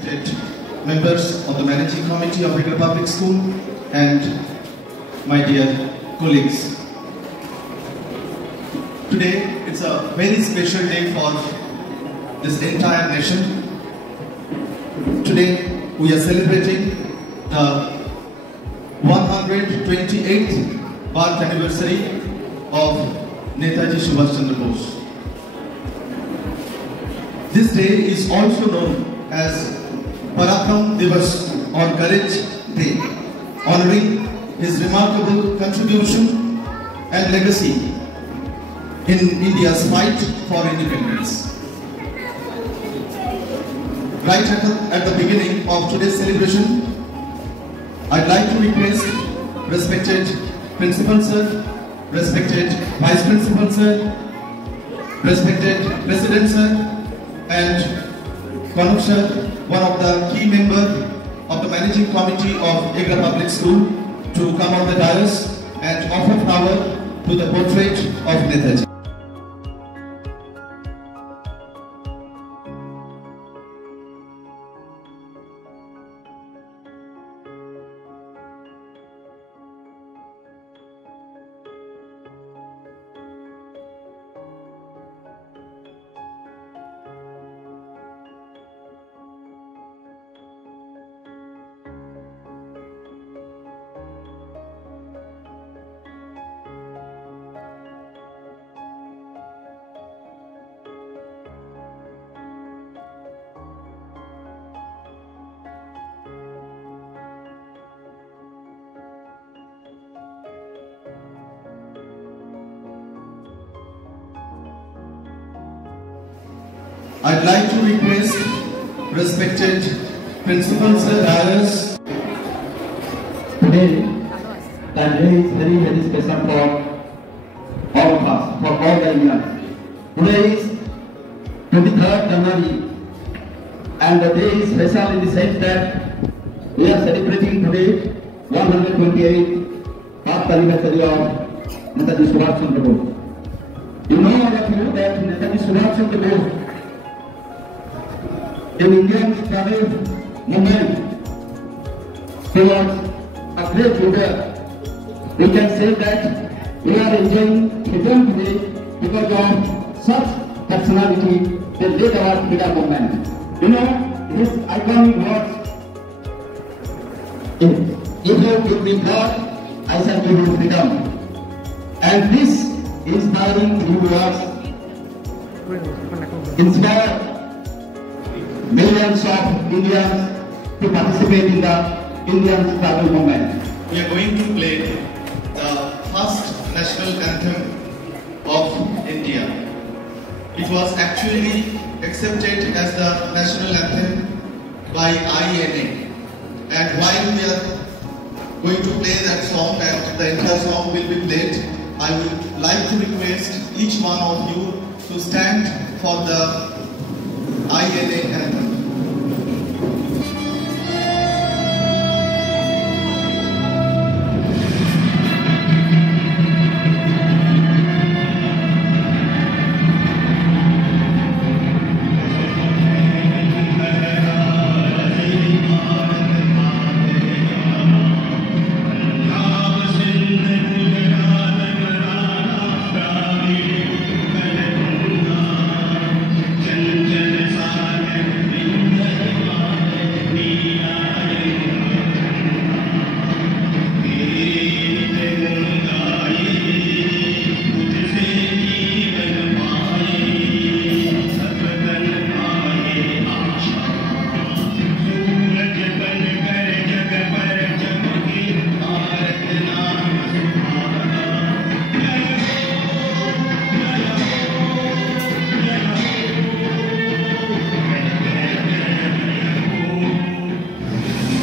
Members of the Managing Committee of Ekra Public School and my dear colleagues. Today it's a very special day for this entire nation. Today we are celebrating the 128th birth anniversary of Netaji Subhash Chandra Bose. This day is also known as Parakram Divas or Courage Day, honoring his remarkable contribution and legacy in India's fight for independence. Right at the beginning of today's celebration, I'd like to request respected Principal Sir, respected Vice Principal Sir, respected President Sir, and Kanup Sir, one of the key members of the Managing Committee of Ekra Public School, to come on the dais and offer flower to the portrait of Netaji. I'd like to request respected Principal Sir Darius. Today, the day is very, very special for all of us, for all the Indians. Today is 23rd January, and the day is special in the sense that we are celebrating today 128th birth anniversary of Netaji Subhash Chandra Bose. You know all of you that Netaji Subhash Chandra Bose in Indian travel movement, he was a great leader. We can say that we are enjoying freedom today because of such personality that led our freedom movement. You know, his iconic words, if you give me God, I shall give you freedom. And this inspiring words inspired millions of Indians to participate in the Indian struggle movement. We are going to play the first national anthem of India. It was actually accepted as the national anthem by INA. And while we are going to play that song and the entire song will be played, I would like to request each one of you to stand for the INA anthem.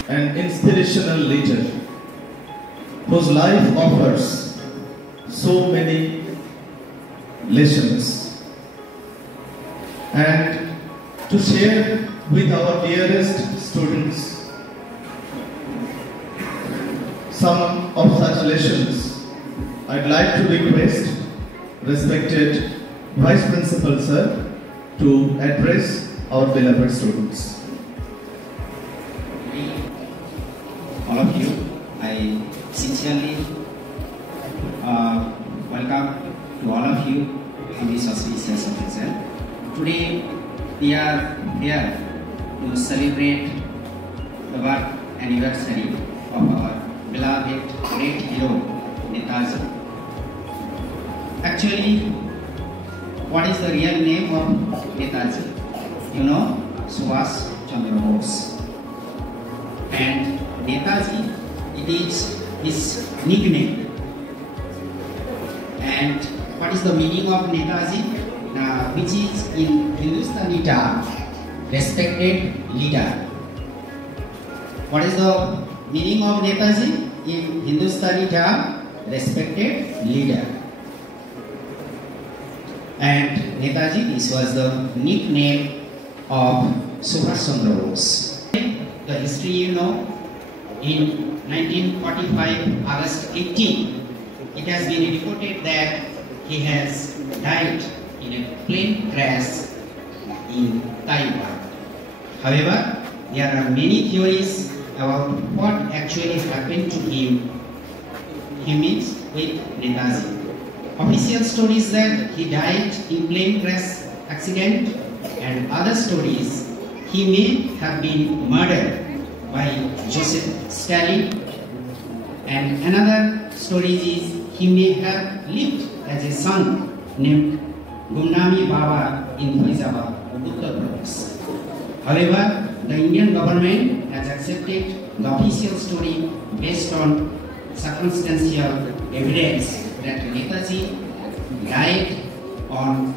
An inspirational leader whose life offers so many lessons, and to share with our dearest students some of such lessons, I'd like to request respected Vice Principal Sir to address our beloved students. sincerely welcome to all of you on this auspicious occasion. Today we are here to celebrate the birth anniversary of our beloved great hero Netaji. Actually, what is the real name of Netaji? You know, Subhash Chandra Bose. And Netaji, it is his nickname. And what is the meaning of Netaji? Which is in Hindustani term, respected leader. What is the meaning of Netaji? In Hindustani term, respected leader. And Netaji, this was the nickname of Subhash Chandra Bose. The history you know, in 1945, August 18, it has been reported that he has died in a plane crash in Taiwan. However, there are many theories about what actually happened to him. He meets with Netaji. Official stories that he died in plane crash accident, and other stories he may have been murdered by Joseph Stalin, and another story is he may have lived as a son named Gumnami Baba in Faizabad, Uttar Pradesh. However, the Indian government has accepted the official story based on circumstantial evidence that Netaji died on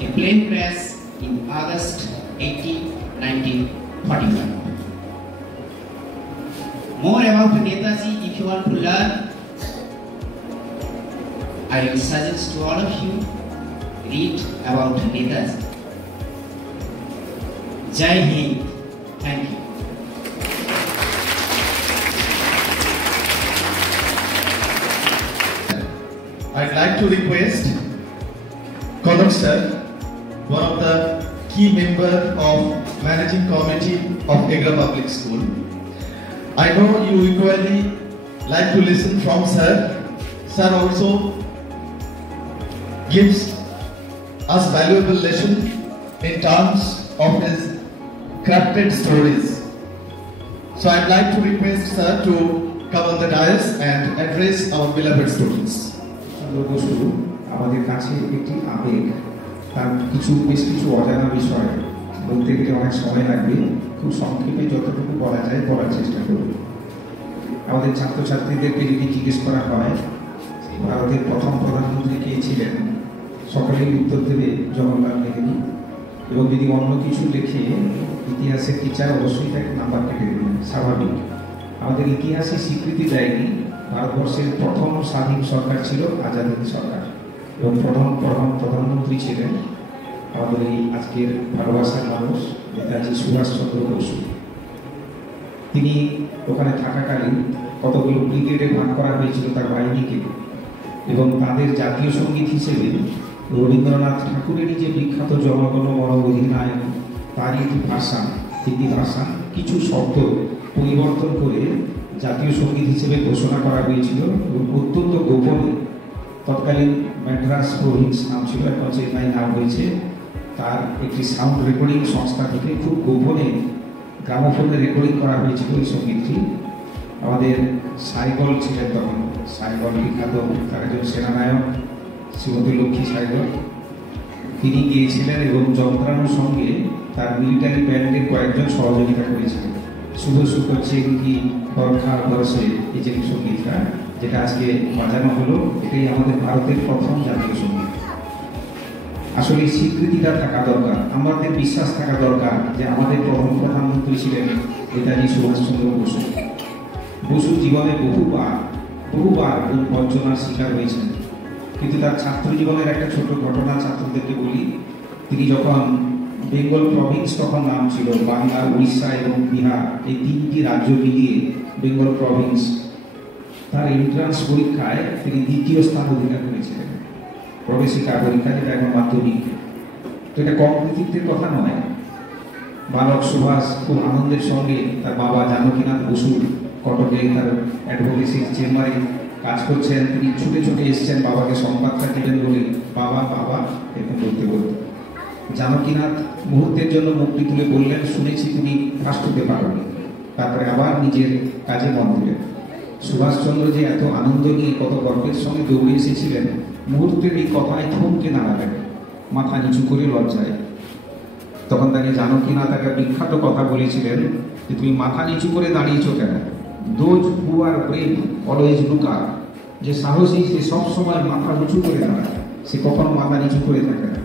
a plane crash in August 18, 1945. More about Netaji, if you want to learn, I will suggest to all of you, read about Netaji. Jai Hind. Thank you. I'd like to request Konark sir, one of the key member of managing committee of Egra Public School. I know you equally like to listen from sir. Sir also gives us valuable lesson in terms of his crafted stories. So I'd like to request sir to come on the dais and address our beloved students. Basu আমাদের কাছে একটি আবেগ, তার বেশ কিছু অজানা বিষয় বলতে গেলে অনেক সময় লাগবে, খুব সংক্ষেপে যতটুকু বলা যায় বলার চেষ্টা করব। আমাদের ছাত্রছাত্রীদেরকে যদি জিজ্ঞেস করা হয় ভারতের প্রথম প্রধানমন্ত্রী কে ছিলেন, সকলেই উত্তর দেবে জওহরলাল নেহেরু। এবং যদি অন্য কিছু লেখে ইতিহাসের টিচার অবশ্যই তাকে নাম্বার কেটে দেবেন, স্বাভাবিক। আমাদের ইতিহাসে স্বীকৃতি দেয়নি ভারতবর্ষের প্রথম স্বাধীন সরকার ছিল আজাদ হিন্দ সরকার, এবং প্রথম প্রধানমন্ত্রী ছিলেন আমাদের এই আজকের ভালোবাসার মানুষ নেতাজি সুভাষচন্দ্র বসু। তিনি ওখানে থাকাকালীন কতগুলো ব্রিগেডে ভাগ করা হয়েছিল তার বাহিনীকে, এবং তাদের জাতীয় সঙ্গীত হিসেবে রবীন্দ্রনাথ ঠাকুরেরই যে বিখ্যাত জনগণ মন অধিনায়ক তারই ভাষা, হিন্দি ভাষা কিছু শব্দ পরিবর্তন করে জাতীয় সঙ্গীত হিসেবে ঘোষণা করা হয়েছিল, এবং অত্যন্ত গোপনে তৎকালীন ম্যাড্রাস প্রভিন্স নাম ছিল, এখন চেন্নাই নাম হয়েছে, তার একটি সাউন্ড রেকর্ডিং সংস্থা থেকে খুব গোপনে গ্রামোফোনে রেকর্ডিং করা হয়েছিল এই সঙ্গীতটি। আমাদের সাইগল ছিলেন তখন, সাইগল বিখ্যাত তার একজন সেনানায়ক শ্রীমতী লক্ষ্মী সাইগল, তিনি গিয়েছিলেন এবং যন্ত্রানোর সঙ্গে তার মিলিটারি ব্যান্ডের কয়েকজন সহযোগিতা করেছিলেন। শুভ সুখ চেন কি বরখা বরসে এই যে সঙ্গীতটা যেটা আজকে বাজানো হলো, এটাই আমাদের ভারতের প্রথম জাতীয় সঙ্গীত। আসলে এই স্বীকৃতিটা থাকা দরকার, আমাদের বিশ্বাস থাকা দরকার যে আমাদের প্রথম প্রধানমন্ত্রী ছিলেন নেতাজি সুভাষচন্দ্র বসু। বসু জীবনে বহুবার বঞ্চনার শিকার হয়েছেন, কিন্তু তার ছাত্র জীবনের একটা ছোট ঘটনা ছাত্রদেরকে বলি। তিনি যখন বেঙ্গল প্রভিন্স তখন নাম ছিল, বাংলা, উড়িষ্যা এবং বিহার এই তিনটি রাজ্য মিলিয়ে বেঙ্গল প্রভিন্স, তার এন্ট্রান্স পরীক্ষায় তিনি দ্বিতীয় স্থান অধিকার করেছিলেন। প্রবেশিকা পরীক্ষা, যেটা এখন মাধ্যমিক। তো এটা কম কৃতিত্বের কথা নয়। বালক সুভাষ খুব আনন্দের সঙ্গে তার বাবা জানকীনাথ বসুর কটকে তার অ্যাডভোকেসি চেম্বারে কাজ করছেন। তিনি ছুটে ছুটে এসছেন বাবাকে সংবাদটা দিলেন বলে বাবা বাবা এরকম বলতে বলতে জানকীনাথ মুহূর্তের জন্য মুখটি তুলে বললেন, শুনেছি তুমি ফার্স্ট হতে পারোনি। তারপরে আবার নিজের কাজে মন দিলেন। সুভাষচন্দ্র যে এত আনন্দ নিয়ে কত গর্বের সঙ্গে দৌড়ে এসেছিলেন, মুহূর্তের এই কথায় থমকে দাঁড়ালেন, মাথা নিচু করে লজ্জায়। তখন তাকে জানকীনাথ একটা বিখ্যাত কথা বলেছিলেন যে তুমি মাথা নিচু করে দাঁড়িয়েছো কেন? Those who are brave always look up. যে সাহসী সে সবসময় মাথা উঁচু করে দাঁড়ায়, সে কখনো মাথা নিচু করে থাকে না।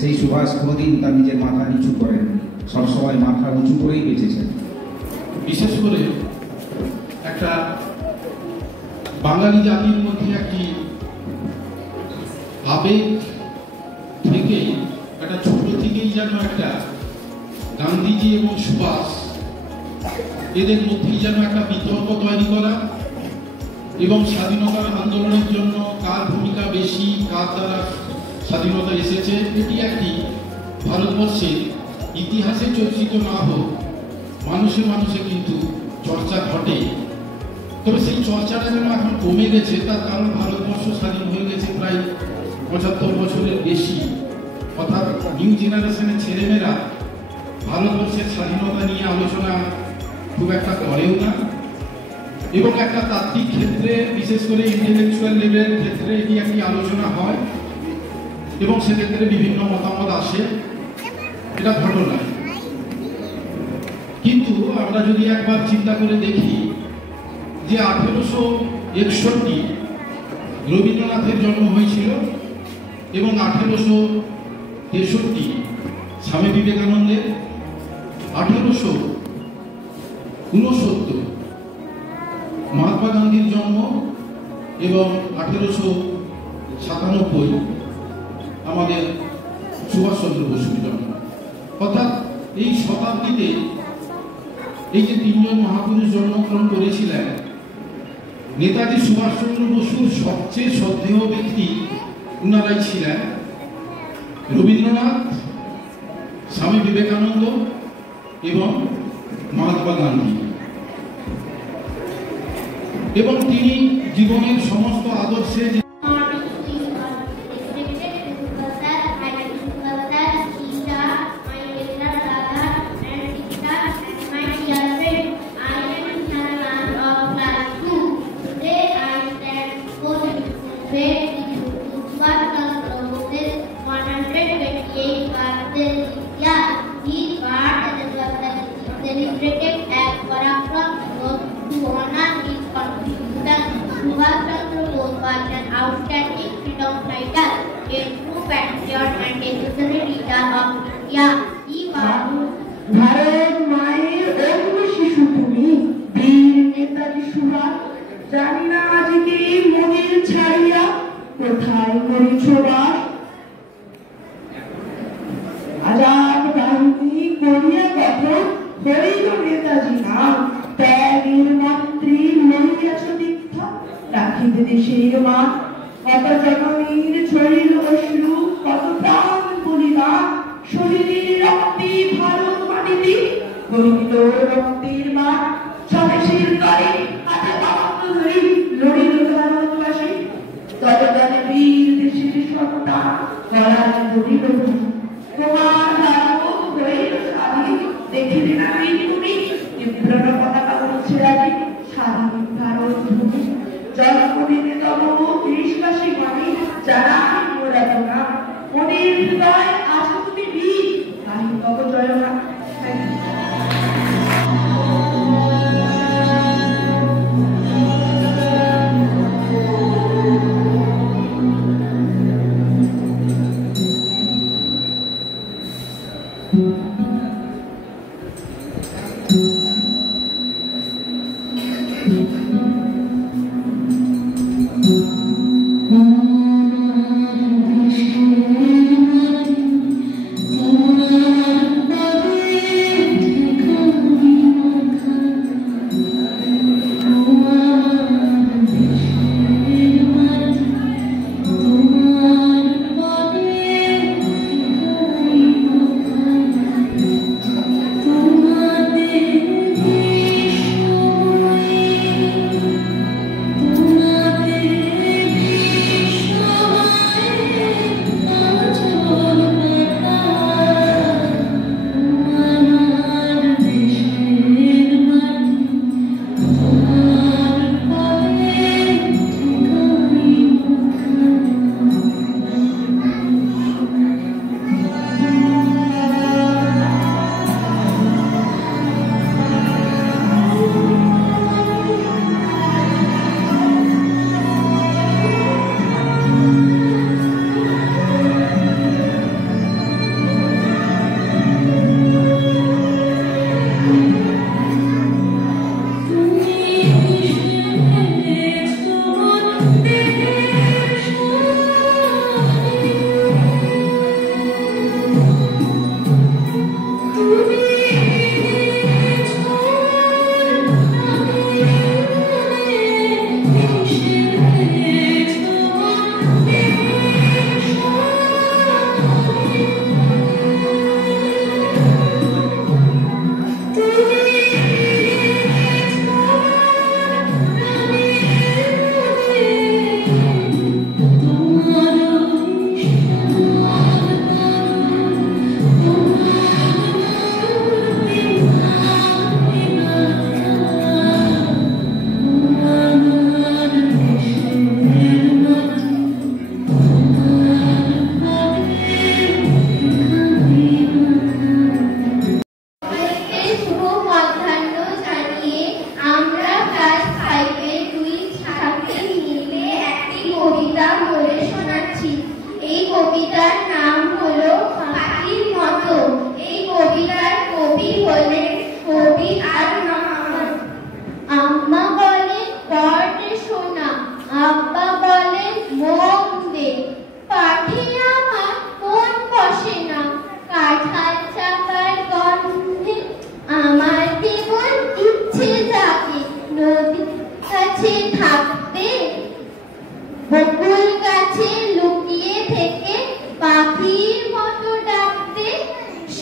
সেই সুভাষ কোনোদিন তার নিজের মাথা নিচু করেন, সবসময় মাথা উঁচু করেই বেঁচেছেন। বিশেষ করে একটা বাঙালি জাতির মধ্যে একটি আবেগ থেকে একটা ছোট থেকেই যেন একটা গান্ধীজি এবং সুভাষ এদের মধ্যেই যেন একটা বিতর্ক তৈরি করা এবং স্বাধীনতার আন্দোলনের জন্য কার ভূমিকা বেশি, কার দ্বারা স্বাধীনতা এসেছে, এটি একটি ভারতবর্ষের ইতিহাসে চর্চিত না হোক, মানুষে মানুষে কিন্তু চর্চা ঘটে। তবে সেই চর্চাটা যেন এখন কমে গেছে, তার কারণ ভারতবর্ষ স্বাধীন হয়ে গেছে প্রায় 75 বছরের বেশি। অর্থাৎ নিউ জেনারেশনের ছেলেমেয়েরা ভারতবর্ষের স্বাধীনতা নিয়ে আলোচনা খুব একটা করেও না, এবং একটা তাত্ত্বিক ক্ষেত্রে বিশেষ করে ইন্টেলেকচুয়াল লেভেলের ক্ষেত্রে এটি একটি আলোচনা হয় এবং সেক্ষেত্রে বিভিন্ন মতামত আসে, এটা ঘটনা। কিন্তু আমরা যদি একবার চিন্তা করে দেখি যে 1861 রবীন্দ্রনাথের জন্ম হয়েছিল এবং 1863 স্বামী বিবেকানন্দের, 1869 মহাত্মা গান্ধীর জন্ম এবং 1897 আমাদের সুভাষচন্দ্র বসুর জন্ম। অর্থাৎ এই শতাব্দীতে এই যে তিনজন মহাপুরুষ জন্মগ্রহণ করেছিলেন, নেতাজি সুভাষচন্দ্র বসুর সবচেয়ে শ্রদ্ধেয় ব্যক্তি উনারাই ছিলেন রবীন্দ্রনাথ, স্বামী বিবেকানন্দ এবং মহাত্মা গান্ধী। এবং তিনি জীবনের সমস্ত আদর্শে outstanding freedom fighter, a true patriot and a visionary leader of India. He was Bharat মায়ের অন্য শিশু তুমি, বীর নেতাজি সুভাষ। জানি না আজকে মনের ছাড়িয়া কোথায় করেছ বাস। আজাদ বাহিনী করিয়া গঠন হইল নেতাজি নাম, ত্যাগের মন্ত্রী লইয়াছ দীক্ষা, রাখিবে দেশের মান। কত জননীর ছড়িল অশ্রু, কত প্রাণ বলিদান, শহীদের রক্তে ভারত মাটিতে গড়িল রক্তের মান। স্বদেশের তরে হাতে বাহন ধরি লড়িল ভারতবাসী, ততদানে বীর দেশের সন্তান গলায় ধরিল তোমার রাজ্য হইল স্বাধীন। দেখিলে না তুমি তীব্র পতাকা উড়ছে আজি স্বাধীন ভারত ভূমি। জন্মদিনে তব দেশবাসী মানি যারা মোরাধনা, মনের হৃদয় আছো তুমি বীর, তাই তব জয়গান।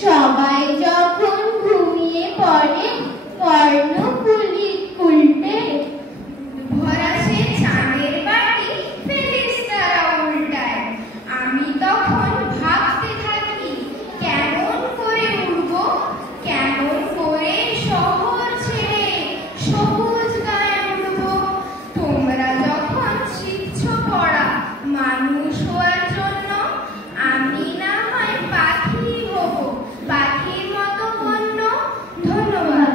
সবাই যখন ঘুমিয়ে পড়ে কর্ণফুলি উল্টে ভরা সে চাঁদের বাটি ফেরেশতারা উল্টায়। আমি তখন ভাবতে থাকি কেমন করে উড়বো, কেমন করে শহর ছেড়ে সবুজ গায়ে উড়বো। তোমরা যখন শিখছ পড়া মানুষ হওয়ার জন্য, আমি না হয় পাখি হব, পাখির মতো বন্য। ধন্যবাদ।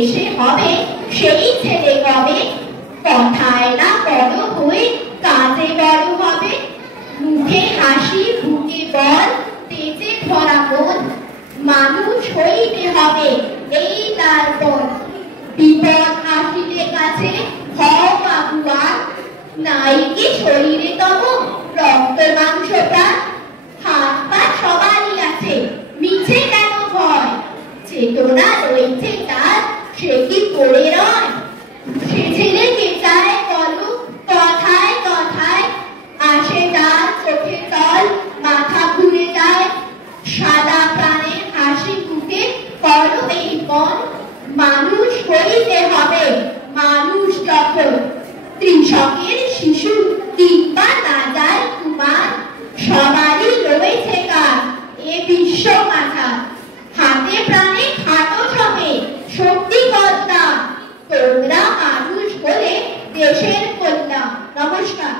এসে হবে সেই ছেলে কবে, কথায় না বড় হয়ে কাজে বড় হবে। মুখে হাসি বুকে বল তেজে ভরা মন, মানুষ হইতে হবে এই তার পথ। বিপদ আসিলে কাছে হও বাবুয়ান, নাই কি শরীরে তব রক্ত মাংস প্রাণ। হাত পা সবারই আছে মিছে কেন ভয়, চেতনা রয়েছে তার সে কি পড়ে রয়। সে ছেলে কে চায় বলো কথায় কথায়, আসে তার চোখে তল মাথা ঘুরে যায়। সাদা প্রাণের হাসি বুকে করো এই পণ, মানুষ হইতে হবে মানুষ যখন। কৃষকের শিশু কিংবা না যায় কুমার, সবারই রয়েছে কাজ এ বিশ্ব মাথা। হাতে প্রাণে খাটো ছবে শক্তি কর্তা, তোমরা মানুষ বলে দেশের কন্যা। নমস্কার।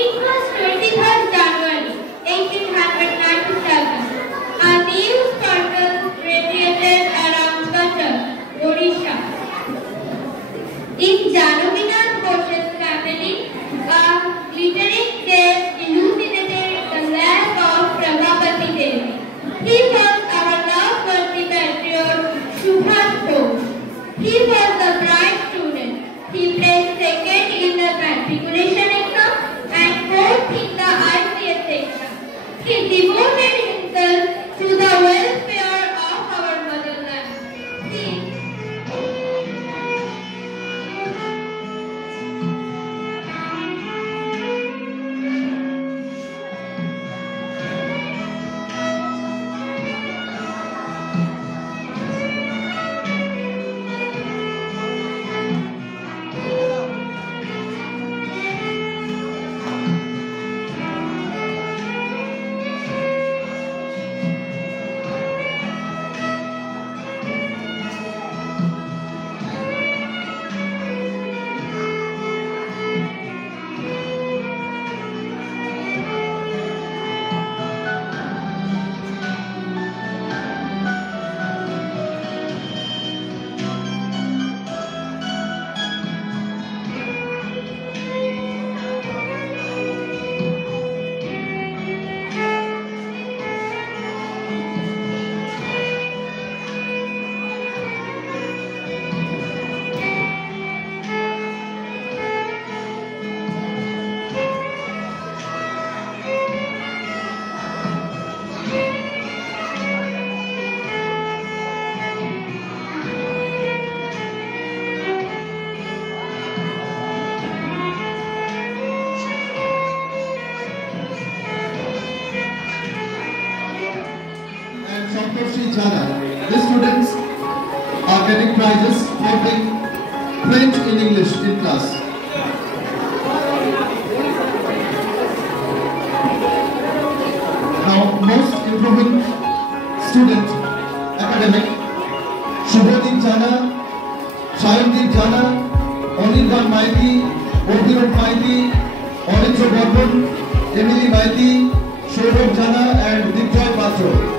It was 23rd January 1897 Saptarshi Jana. These students are getting prizes for being French in English in class. Now, most improving student, academic, Shubhodip Jana, Shayandip Jana, Onilban Maiti, Obirot Maiti, Orenjo Gordon, Emily Maiti, Shobhok Jana and Dipjoy Patra.